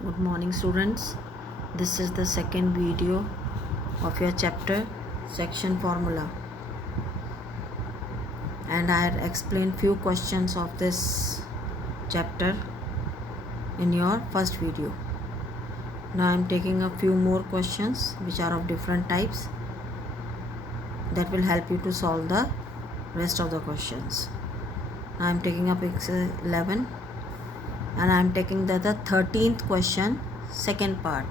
Good morning, students. This is the second video of your chapter section formula, and I had explained few questions of this chapter in your first video. Now I am taking a few more questions which are of different types that will help you to solve the rest of the questions. Now I am taking up exercise 11 and I am taking the 13th question, second part.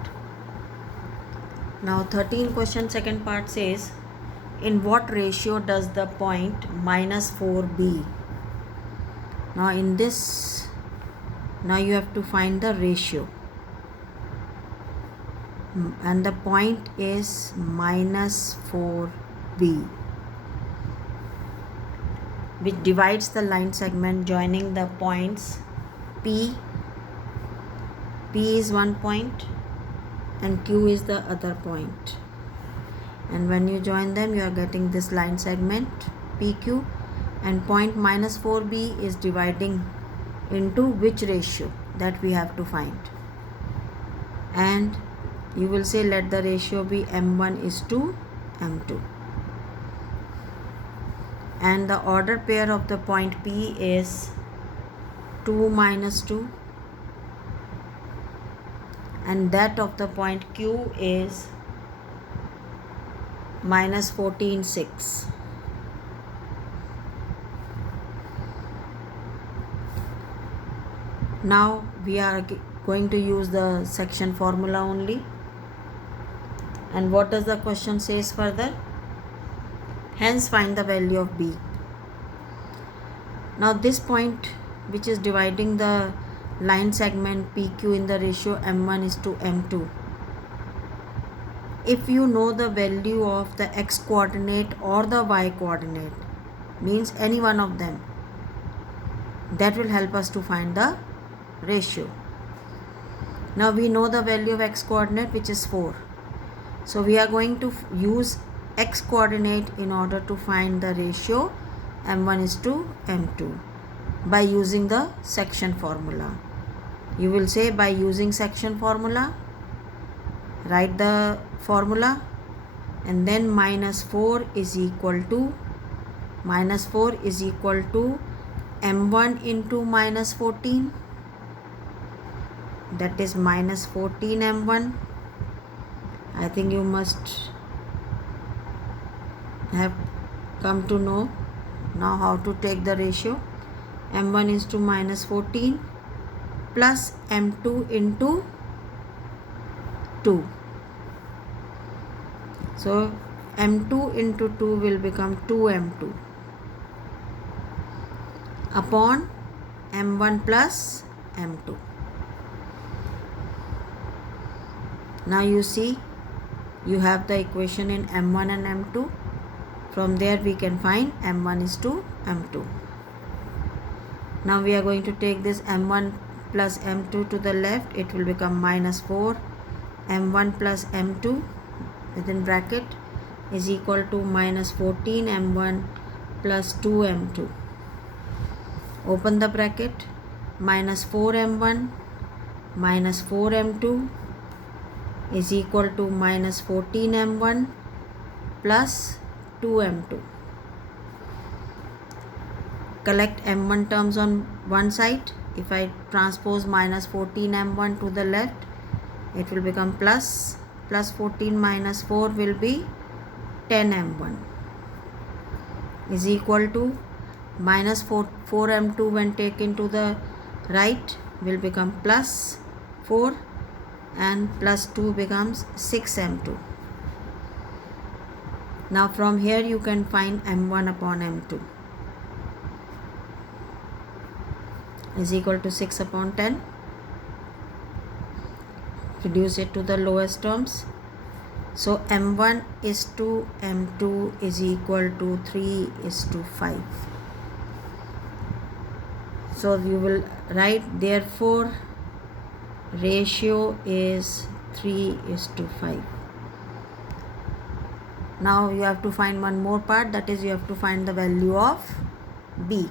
Now 13th question, second part says, in what ratio does the point -4 be? Now in this, now you have to find the ratio, and the point is -4b, which divides the line segment joining the points P. P is one point and Q is the other point, and when you join them you are getting this line segment PQ, and point -4b is dividing into which ratio, that we have to find. And you will say let the ratio be m1 is to m2, and the order pair of the point P is 2 minus 2, and that of the point Q is -14 6. Now we are going to use the section formula only. And what does the question says further? Hence find the value of B. Now this point which is dividing the line segment PQ in the ratio m1 is to m2. If you know the value of the x coordinate or the y coordinate, means any one of them, that will help us to find the ratio. Now we know the value of x coordinate, which is 4. So we are going to use x coordinate in order to find the ratio m1 is to m2 by using the section formula. You will say by using section formula, write the formula, and then -4 is equal to m1 into -14, that is -14 m1. I think you must have come to know now how to take the ratio. m1 is to -14 plus m2 into 2. So m2 into 2 will become 2m2 upon m1 plus m2. Now you see you have the equation in m1 and m2. From there we can find m1 is to m2. Now we are going to take this m1 plus m2 to the left. It will become -4 m1 plus m2 within bracket is equal to -14 m1 plus 2 m2. Open the bracket. -4 m1 minus 4 m2 is equal to -14 m1 plus 2 m2. Collect m1 terms on one side. If I transpose -14 m1 to the left, it will become plus 14 minus 4 will be 10 m1 is equal to -4 m2 when taken to the right will become plus 4, and plus 2 becomes 6 m2. Now from here you can find m1 upon m2 is equal to 6 upon 10. Reduce it to the lowest terms. So m1 is to m2 is equal to 3 is to 5. So you will write, therefore ratio is 3 is to 5. Now you have to find one more part, that is you have to find the value of B.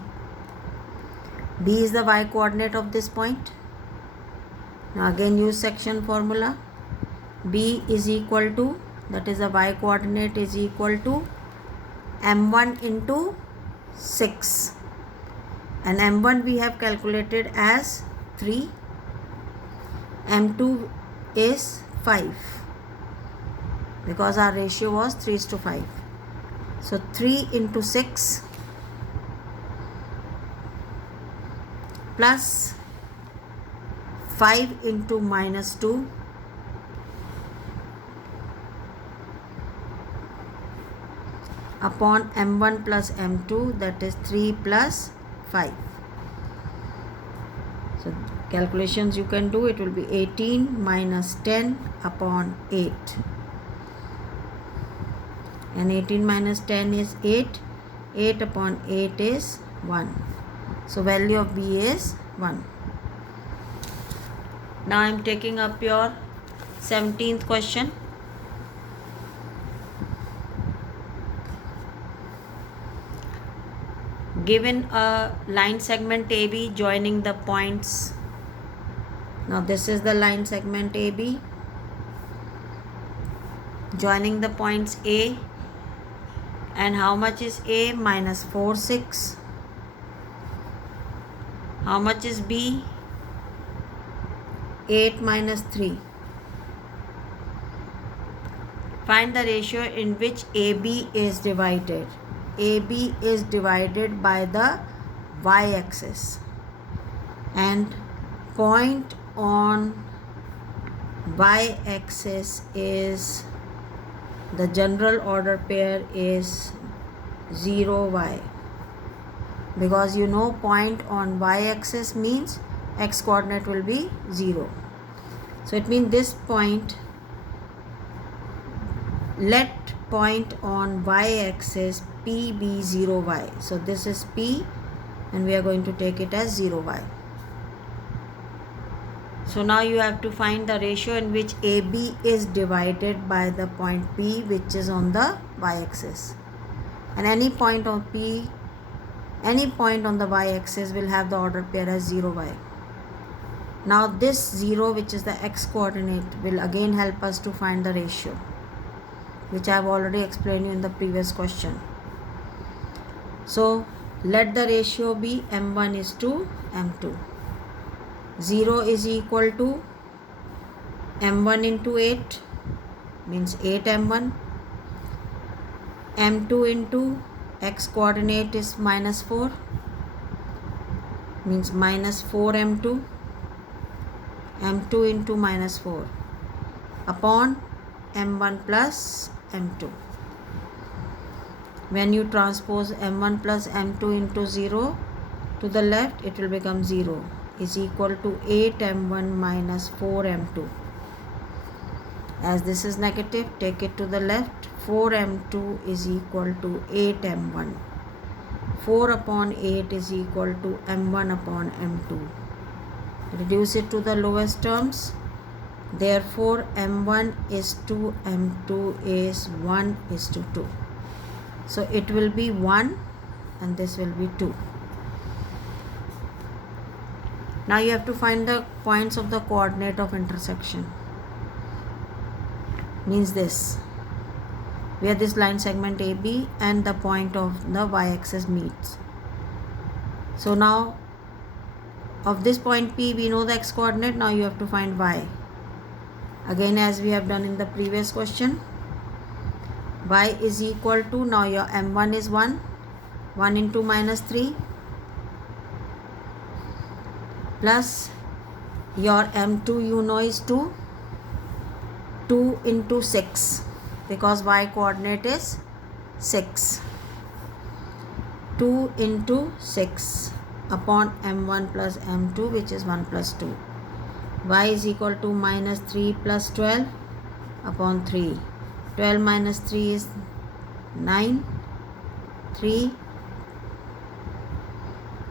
B is the y coordinate of this point. Now again use section formula. B is equal to, that is the y coordinate, is equal to m1 into 6, and m1 we have calculated as 3, m2 is 5 because our ratio was 3:5. So 3 into 6 plus 5 into minus 2 upon m1 plus m2, that is 3 plus 5. So calculations you can do, it will be 18 minus 10 upon 8, and 18 minus 10 is 8, 8 upon 8 is 1. So value of B is 1. Now I am taking up your 17th question. Given a line segment AB joining the points. Now this is the line segment AB joining the points A, and how much is A? Minus 4, 6. How much is B? 8 minus 3. Find the ratio in which AB is divided. AB is divided by the y-axis, and point on y-axis is, the general order pair is 0y, because you know point on y-axis means x coordinate will be 0. So it means this point, let point on y-axis P be 0y. So this is P, and we are going to take it as 0y. So now you have to find the ratio in which AB is divided by the point P, which is on the y-axis. And any point on P, any point on the y-axis will have the order pair as 0y. Now this 0, which is the x coordinate, will again help us to find the ratio, which I have already explained you in the previous question. So let the ratio be m1 is to m2. 0 is equal to m1 into 8, means 8 m1. m2 into x coordinate is minus 4, means minus 4 m2. m2 into minus 4 upon m1 plus m2. When you transpose m1 plus m2 into 0 to the left, it will become 0, is equal to 8 m1 minus 4 m2. As this is negative, take it to the left. 4 m2 is equal to 8 m1. 4 upon 8 is equal to m1 upon m2. Reduce it to the lowest terms. Therefore m1 is to m2 is 1 is to 2. So it will be 1 and this will be 2. Now you have to find the points of the coordinate of intersection. Means this, where this line segment AB and the point of the y-axis meets. So now of this point P we know the x coordinate. Now you have to find y. Again, as we have done in the previous question, y is equal to, now your m1 is 1, 1 into minus 3, plus your m2 you know is 2, 2 into 6, because y coordinate is 6, 2 into 6 upon m1 plus m2, which is 1 plus 2. Y is equal to minus 3 plus 12 upon 3. 12 minus 3 is 9, 3.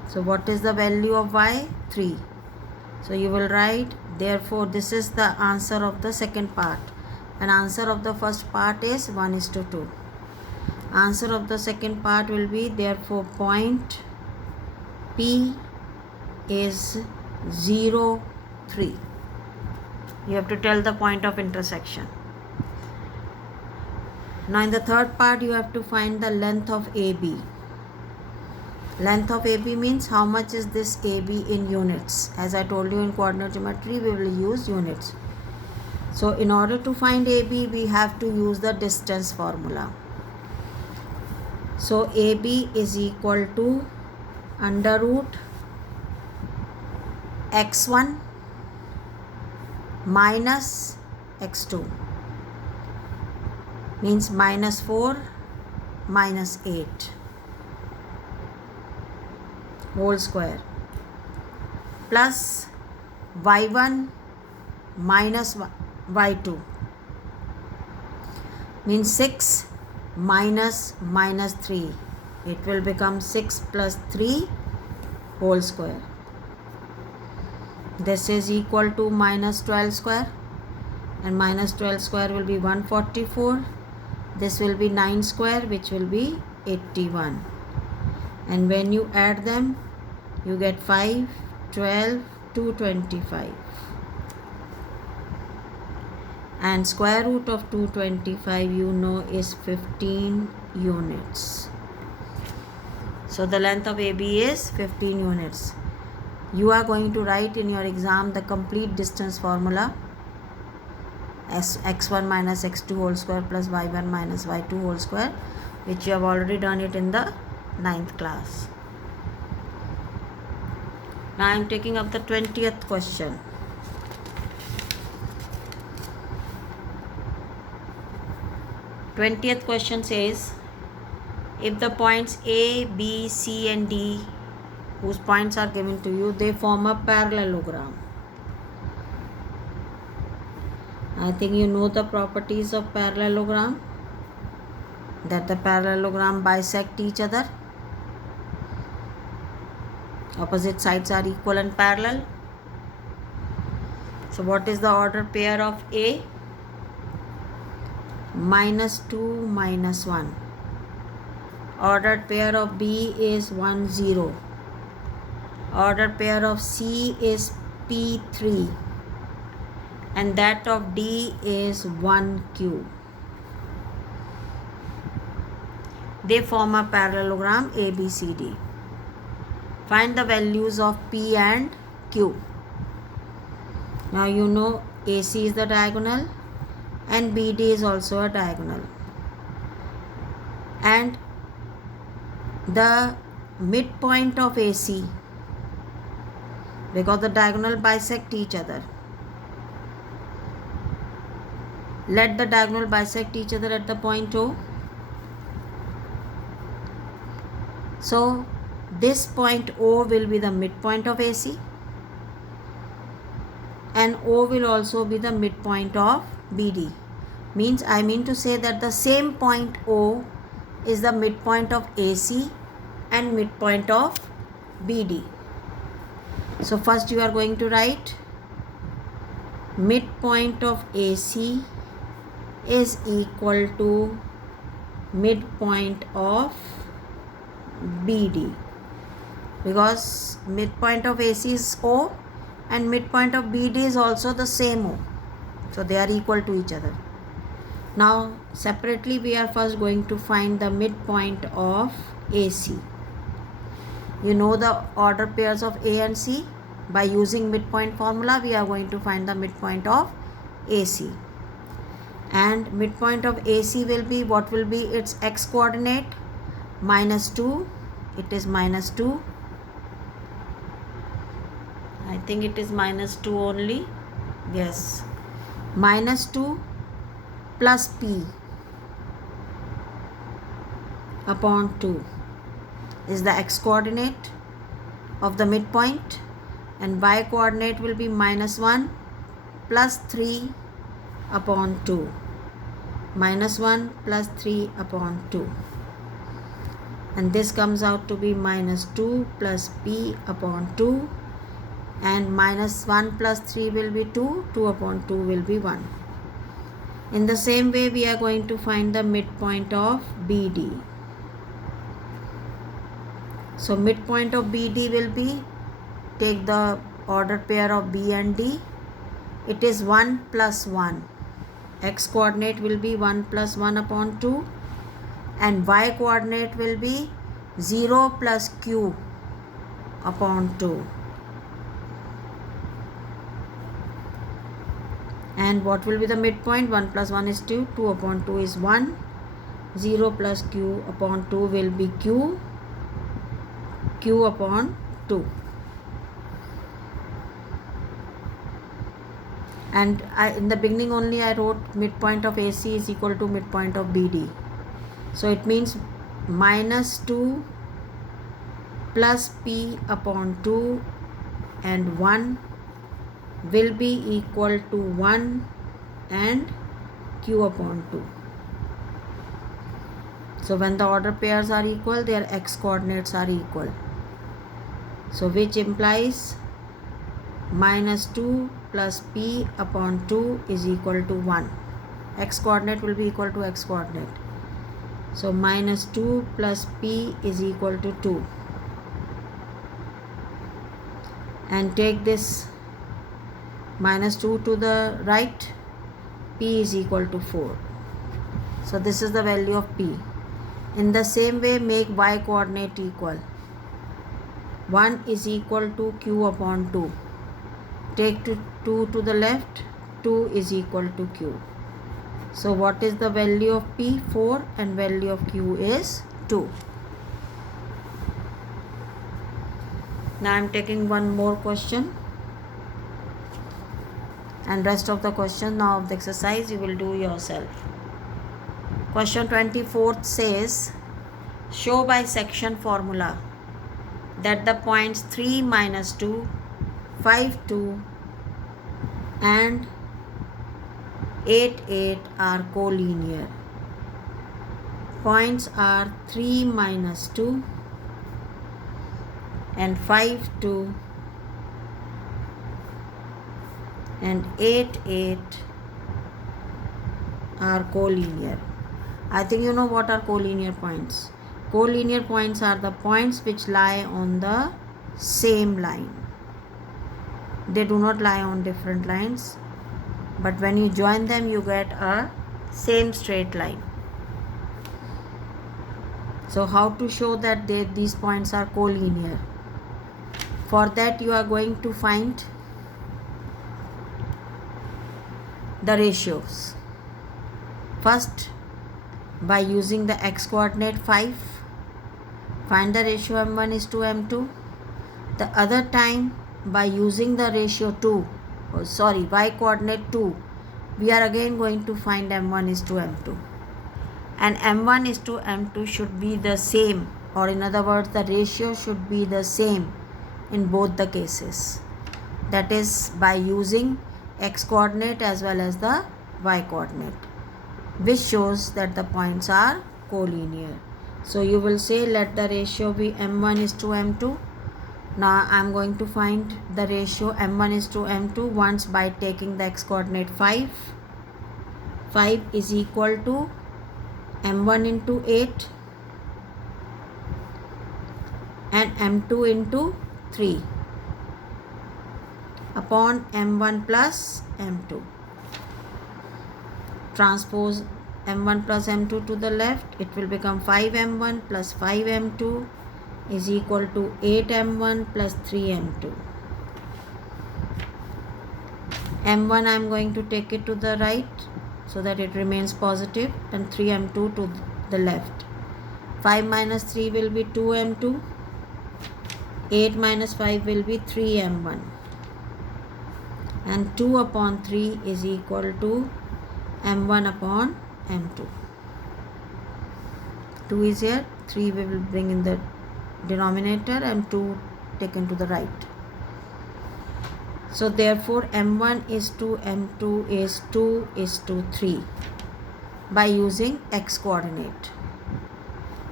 So what is the value of y? 3. So you will write, therefore this is the answer of the second part, and answer of the first part is 1 is to 2. Answer of the second part will be, therefore point P is 0, 3. You have to tell the point of intersection. Now in the third part you have to find the length of AB. Length of AB means how much is this AB in units. As I told you, in coordinate geometry we will use units. So in order to find AB we have to use the distance formula. So AB is equal to under root x1 minus x2, means minus 4 minus 8 whole square, plus y1 minus y2, means 6 minus 3. It will become 6 plus 3 whole square. This is equal to minus 12 square, and minus 12 square will be 144. This will be 9 square, which will be 81. And when you add them, you get 5, 12, 225. And square root of 225 you know is 15 units. So the length of AB is 15 units. You are going to write in your exam the complete distance formula as x1 minus x2 whole square plus y1 minus y2 whole square, which you have already done it in the 9th class. Now I am taking up the 20th question. Twentieth question says, if the points A, B, C and D, whose points are given to you, they form a parallelogram. I think you know the properties of parallelogram, that the parallelogram bisect each other. Opposite sides are equal and parallel. So what is the order pair of A? minus 2 minus 1. Ordered pair of B is 1 0. Ordered pair of C is P3, and that of D is 1 Q. They form a parallelogram ABCD. Find the values of P and Q. Now you know AC is the diagonal and BD is also a diagonal, and the midpoint of AC, because the diagonal bisect each other, let the diagonal bisect each other at the point O. So this point O will be the midpoint of AC, and O will also be the midpoint of BD. Means I mean to say that the same point O is the midpoint of AC and midpoint of BD. So first you are going to write midpoint of AC is equal to midpoint of BD, because midpoint of AC is O and midpoint of BD is also the same O. So they are equal to each other. Now separately we are first going to find the midpoint of AC. You know the order pairs of A and C. By using midpoint formula we are going to find the midpoint of AC. And midpoint of AC will be, what will be its x coordinate? Minus 2. It is minus 2. I think it is minus 2 only. Yes. Minus 2 plus P upon 2 is the x coordinate of the midpoint, and y coordinate will be minus 1 plus 3 upon 2. Minus 1 plus 3 upon 2. And this comes out to be minus 2 plus P upon 2. And minus 1 plus 3 will be 2. 2 upon 2 will be 1. In the same way we are going to find the midpoint of BD. So midpoint of BD will be, take the ordered pair of B and D, it is 1 plus 1. X coordinate will be 1 plus 1 upon 2 and y coordinate will be 0 plus q upon 2. And what will be the midpoint? 1 plus 1 is 2, 2 upon 2 is 1, 0 plus q upon 2 will be q upon 2. And in the beginning only I wrote midpoint of AC is equal to midpoint of BD. So it means minus 2 plus P upon 2 and 1 will be equal to 1 and Q upon 2. So when the order pairs are equal, their x coordinates are equal. So which implies minus 2 plus P upon 2 is equal to 1. X coordinate will be equal to x coordinate. So minus 2 plus P is equal to 2. And take this minus 2 to the right, P is equal to 4. So this is the value of P. In the same way, make y coordinate equal. 1 is equal to Q upon 2. Take 2 to the left, 2 is equal to Q. So what is the value of P? 4, and value of Q is 2. Now I am taking one more question. And rest of the question now of the exercise you will do yourself. Question 24 says, show by section formula that the points 3, minus 2, 5, 2 and 8, 8 are collinear. Points are 3, minus 2 and 5, 2 and 8, 8 are collinear. I think you know what are collinear points. Collinear points are the points which lie on the same line. They do not lie on different lines, but when you join them you get a same straight line. So how to show that these points are collinear? For that you are going to find the ratios. First, by using the x coordinate 5, find the ratio m1 is to m2. The other time by using the ratio y coordinate 2, we are again going to find m1 is to m2. And m1 is to m2 should be the same, or in other words the ratio should be the same in both the cases. That is by using x coordinate as well as the y coordinate, which shows that the points are collinear. So you will say let the ratio be m1 is to m2. Now I am going to find the ratio m1 is to m2 once by taking the x coordinate 5. 5 is equal to m1 into 8 and m2 into 3 upon m1 plus m2. Transpose m1 plus m2 to the left, it will become 5m1 plus 5m2 is equal to 8m1 plus 3m2. m1 I am going to take it to the right so that it remains positive, and 3m2 to the left. 5 minus 3 will be 2m2. 8 minus 5 will be 3m1. And 2 upon 3 is equal to m1 upon m2. 2 is here, 3 we will bring in the denominator and 2 taken to the right. So therefore m1 is to m2 is 2 is to 3 by using x coordinate.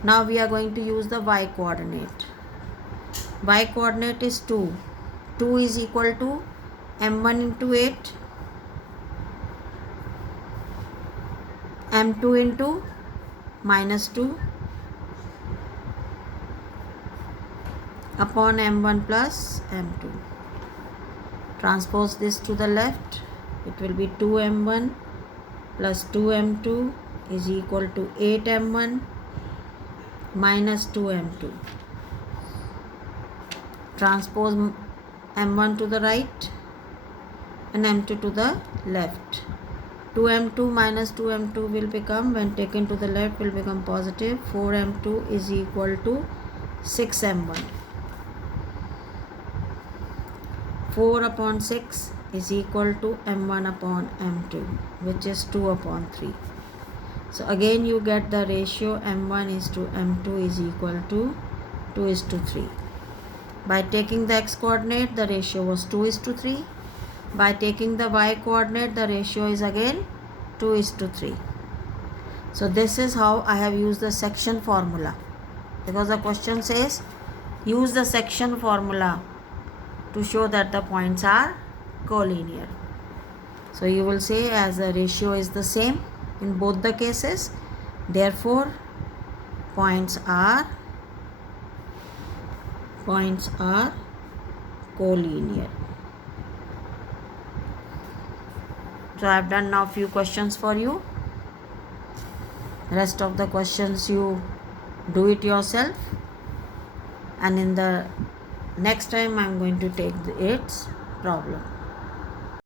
Now we are going to use the y coordinate. Y coordinate is 2. 2 is equal to m1 into 8, m2 into minus 2 upon m1 plus m2. Transpose this to the left, it will be 2m1 plus 2m2 is equal to 8m1 minus 2m2. Transpose m1 to the right and m2 to the left. 2m2 minus 2m2 will become, when taken to the left, will become positive. 4m2 is equal to 6m1. 4 upon 6 is equal to m1 upon m2, which is 2 upon 3. So again you get the ratio m1 is to m2 is equal to 2 is to 3. By taking the x coordinate, the ratio was 2 is to 3. By taking the y coordinate, the ratio is again 2 is to 3. So this is how I have used the section formula, because the question says use the section formula to show that the points are collinear. So you will say, as the ratio is the same in both the cases, therefore points are collinear. So I have done now few questions for you. Rest of the questions you do it yourself, and in the next time I am going to take its problem.